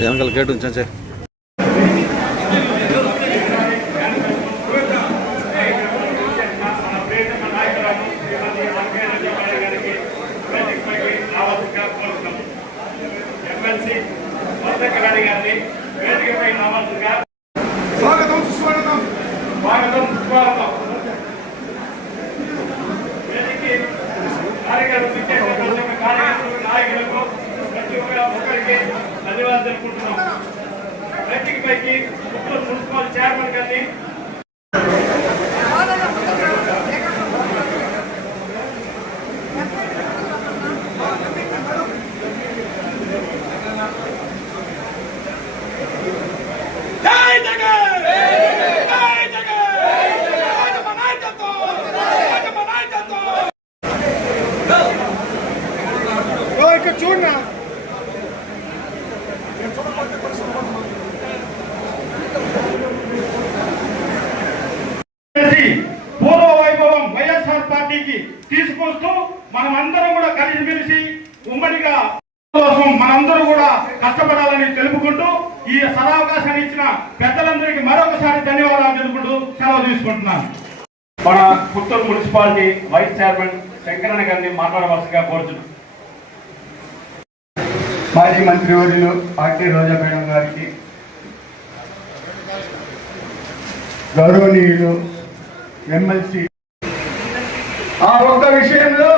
వెనకాల గేట్ ఉంచా sir MLC వర్ధకరాణి గారిని వేదికపై రావాల్సిందిగా స్వాగతం సుస్వాగతం. స్వాగతం సుస్వాగతం. కార్యకర్తలకు నాయకులకు ప్రతి ఒక్క ఒక్కరికి ధన్యవాదాలు తెలుపుకుంటున్నాం. వేదిక పైకి ముగ్గురు మున్సిపల్ చైర్మన్ గారిని ఇక్కడ చూడనా చేసి పూర్వ వైభవం వైఎస్ఆర్ పార్టీకి తీసుకొస్తూ మనం అందరం కూడా కలిసిమెలిసి ఉమ్మడిగా కోసం మనందరూ కూడా కష్టపడాలని తెలుపుకుంటూ ఈ సదావకాశాన్ని ఇచ్చిన పెద్దలందరికీ మరొకసారి ధన్యవాదాలు తెలుపుకుంటూ సెలవు తీసుకుంటున్నాను. మన Puttur municipality vice chairman Shankaran గారిని మాట్లాడవలసిందిగా కోరుతున్నాను మాజీ మంత్రివర్యులు ఆర్టీ రోజా మేడం గారికి గౌరవనీయులు ఎమ్మెల్సీ. ఆ ఒక్క విషయంలో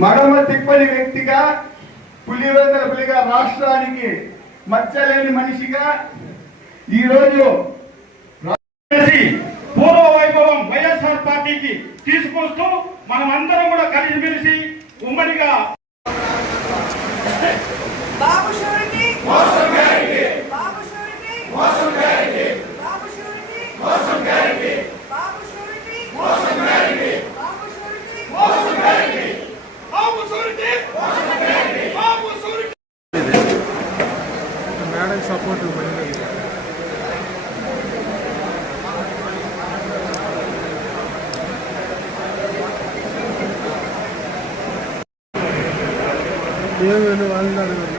మడమ తిప్పని వ్యక్తిగా పులివెందల పులిగా రాష్ట్రానికి మచ్చలేని మనిషిగా ఈరోజు పూర్వ వైభవం వైఎస్ఆర్ పార్టీకి తీసుకొస్తూ మనం అందరం కూడా కలిసిమెలిసి ఉమ్మడిగా బాబు షూరిటీ మోసం గ్యారెంటీ బాబు షూరిటీ మోసం గ్యారెంటీ బాబు షూరిటీ మోసం గ్యారెంటీ బాబు షూరిటీ మోసం గ్యారెంటీ బాబు షూరిటీ మోసం guarantee Babu surety Babu surety madam support தேவன் வாழ்ந்தார்கள்